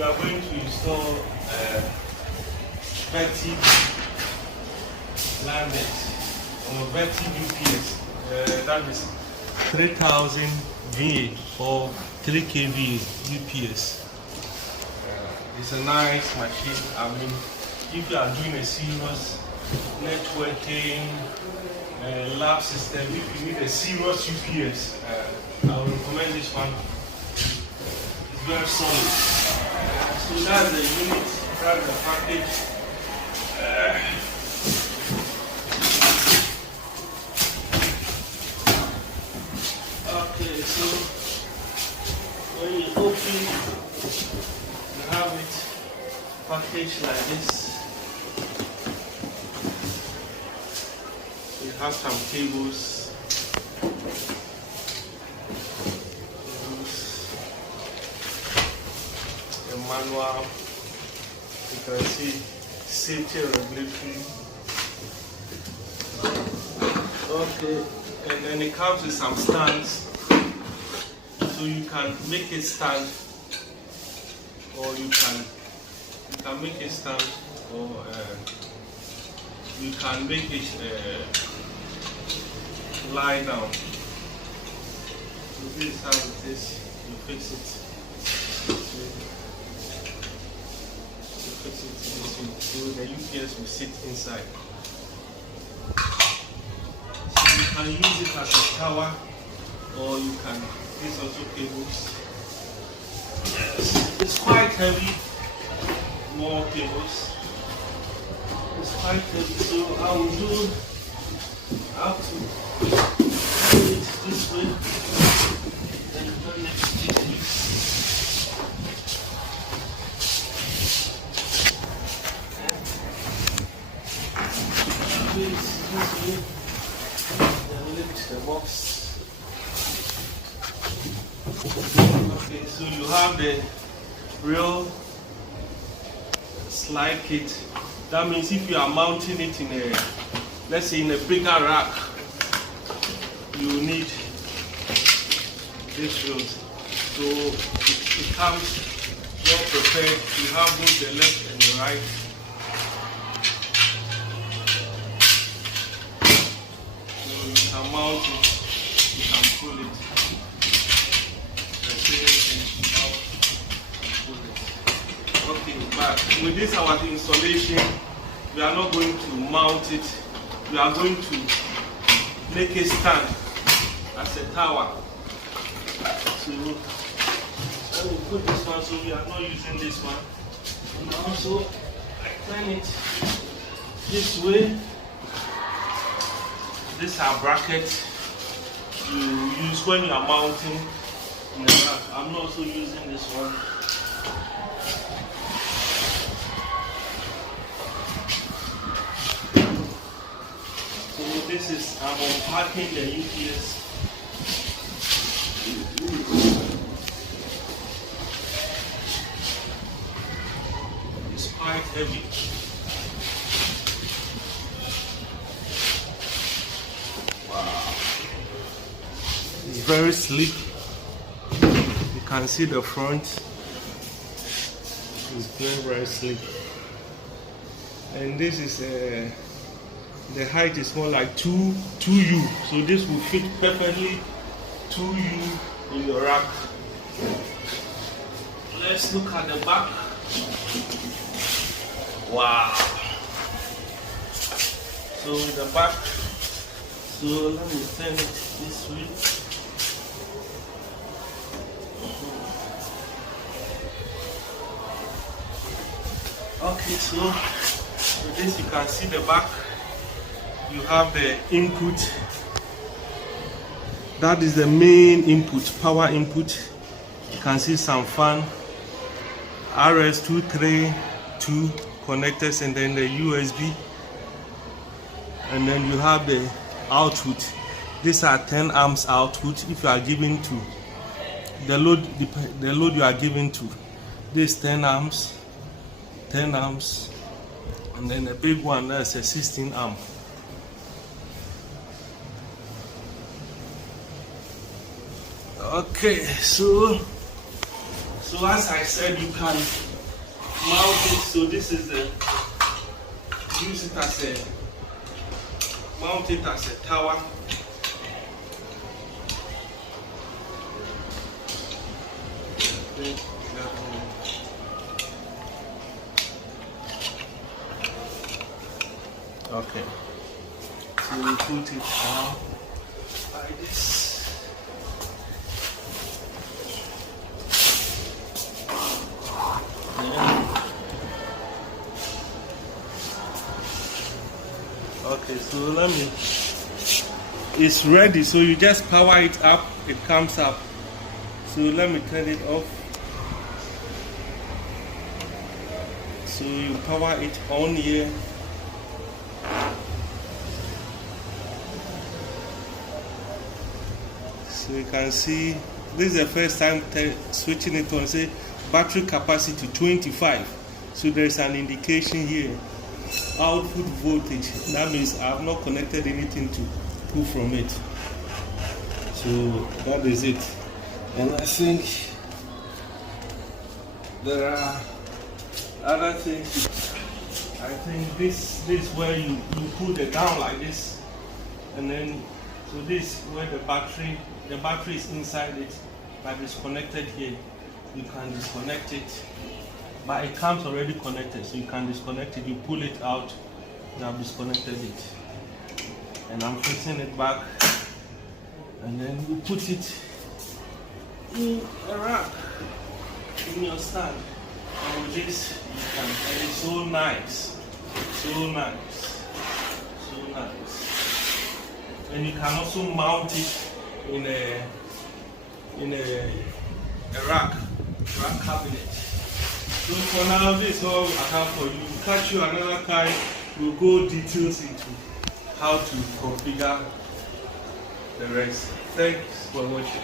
we are going to install Vertiv laminate or Vertiv UPS. That is 3000 VA or 3 kV UPS. It's a nice machine. I mean, if you are doing a serious networking lab system, if you need a serious UPS, I will recommend this one. It's very solid. So that's the unit, that's the package. Okay, so when you open, you have it packaged like this. You have some cables. A manual. You can see safety regulatory. Okay, and then it comes with some stands. So you can make it stand, or you can make it stand, or you can make it lie down. So this is how it is. You fix it. You fix it this way. So the UPS will sit inside. So you can use it as a tower, or you can. These also cables. It's quite heavy. More cables. It's quite heavy, so I will do. I have to do it this way. Then turn it this way. Do it this way. Then lift the box. Okay, so you have the real slide kit. That means if you are mounting it in a, let's say in a bigger rack, you need this road. So it comes well prepared. You have both the left and the right. So you can mount it, you can pull it. Okay, but with this our installation, we are not going to mount it. We are going to make it stand as a tower. So I will put this one, so we are not using this one. And also I turn it this way. These are brackets you use when you are mounting in the rack. I'm not also using this one. So this is, I'm unpacking the UPS. It's quite heavy. Wow. It's very sleek. You can see the front. It's very sleek. And this is the height is more like 2U. So this will fit perfectly 2U in your rack. Let's look at the back. Wow. So the back. So let me turn it this way. Okay, so with this you can see the back. You have the input. That is the main input, power input. You can see some fan, RS232 connectors, and then the USB. And then you have the output. These are 10 amps output. If you are giving to the load you are giving to, this 10 amps, and then the big one that's a 16 amp. Okay, so as I said, you can mount it. So this is the, use it as a, mount it as a tower. Okay, so we put it on like this. Yeah. Okay, so let me, it's ready, so you just power it up, it comes up. So let me turn it off. So you power it on here. So you can see, this is the first time switching it on. Say battery capacity 25. So there's an indication here. Output voltage. That means I have not connected anything to pull from it. So that is it. And I think there are other things. I think this is where you put it down like this, and then so this where the battery is inside it, but it's connected here. You can disconnect it, but it comes already connected, so you can disconnect it. You pull it out, and I've disconnected it, and I'm fixing it back, and then you put it in a rack in your stand, and with this you can, and it's so nice, so nice, so nice. And you can also mount it in a rack cabinet. So for now, this is all I have for you. Catch you another time. We'll go details into how to configure the rest. Thanks for watching.